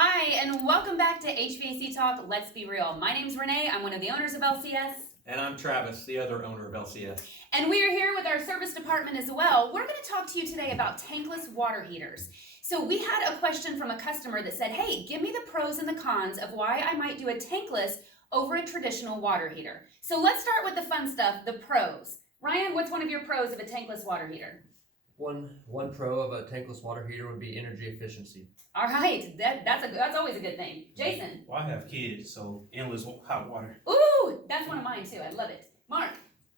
Hi, and welcome back to HVAC Talk, Let's Be Real. My name's Renee, I'm one of the owners of LCS. And I'm Travis, the other owner of LCS. And we are here with our service department as well. We're going to talk to you today about tankless water heaters. So we had a question from a customer that said, hey, give me the pros and the cons of why I might do a tankless over a traditional water heater. So let's start with the fun stuff, the pros. Ryan, what's one of your pros of a tankless water heater? One pro of a tankless water heater would be energy efficiency. All right, that's always a good thing. Jason? Well, I have kids, so endless hot water. Ooh, that's one of mine too. I love it. Mark?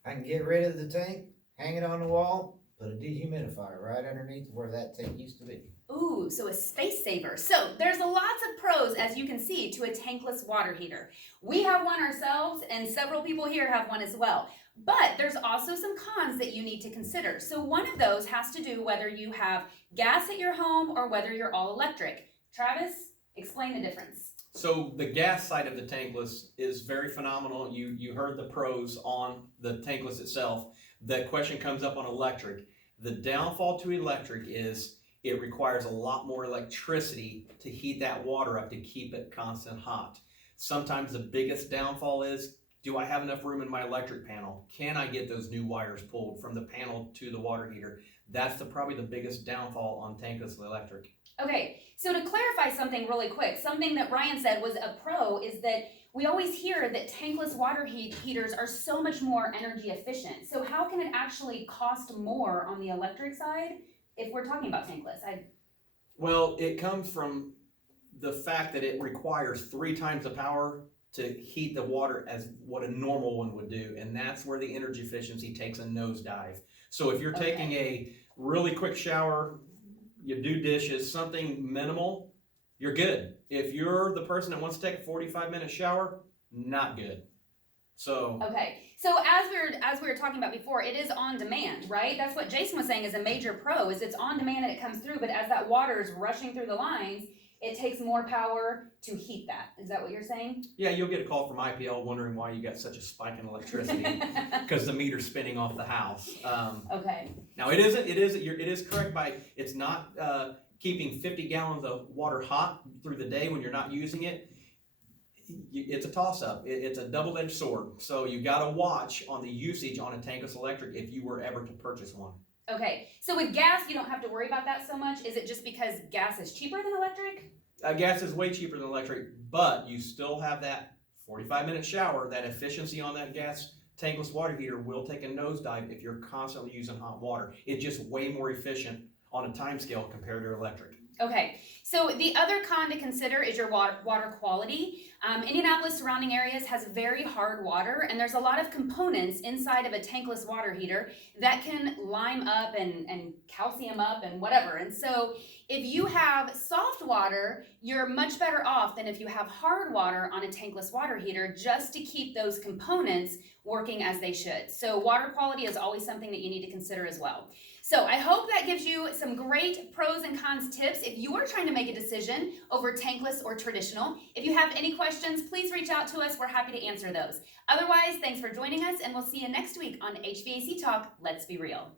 I can get rid of the tank, hang it on the wall, put a dehumidifier right underneath where that tank used to be. Ooh, so a space saver. So there's lots of pros, as you can see, to a tankless water heater. We have one ourselves, and several people here have one as well. But there's also some cons that you need to consider. So one of those has to do whether you have gas at your home or whether you're all electric. Travis, explain the difference. So the gas side of the tankless is very phenomenal. You heard the pros on the tankless itself. The question comes up on electric. The downfall to electric is it requires a lot more electricity to heat that water up to keep it constant hot. Sometimes the biggest downfall is, do I have enough room in my electric panel? Can I get those new wires pulled from the panel to the water heater? That's probably the biggest downfall on tankless electric. Okay, so to clarify something really quick, something that Ryan said was a pro is that we always hear that tankless water heaters are so much more energy efficient. So how can it actually cost more on the electric side if we're talking about tankless? Well, it comes from the fact that it requires 3 times the power to heat the water as what a normal one would do, and that's where the energy efficiency takes a nosedive. So if you're taking a really quick shower, you do dishes, something minimal, you're good. If you're the person that wants to take a 45-minute shower, not good. So okay, so as we were talking about before, it is on demand, right? That's what Jason was saying is a major pro, is it's on demand and it comes through, but as that water is rushing through the lines, it takes more power to heat that. Is that what you're saying? yeah, you'll get a call from IPL wondering why you got such a spike in electricity because the meter's spinning off the house. Okay. Now it is correct by it's not keeping 50 gallons of water hot through the day when you're not using it. It's a toss-up. It's a double-edged sword. So you got to watch on the usage on a tankless electric if you were ever to purchase one. Okay, so with gas, you don't have to worry about that so much. Is it just because gas is cheaper than electric? Gas is way cheaper than electric, but you still have that 45-minute shower. That efficiency on that gas tankless water heater will take a nosedive if you're constantly using hot water. It's just way more efficient on a time scale compared to electric. Okay, so the other con to consider is your water quality. Indianapolis surrounding areas has very hard water, and there's a lot of components inside of a tankless water heater that can lime up and calcium up and whatever. And so if you have soft water, you're much better off than if you have hard water on a tankless water heater, just to keep those components working as they should. So water quality is always something that you need to consider as well. So I hope that gives you some great pros and cons tips if you are trying to make a decision over tankless or traditional. If you have any questions, please reach out to us. We're happy to answer those. Otherwise, thanks for joining us, and we'll see you next week on HVAC Talk, Let's Be Real.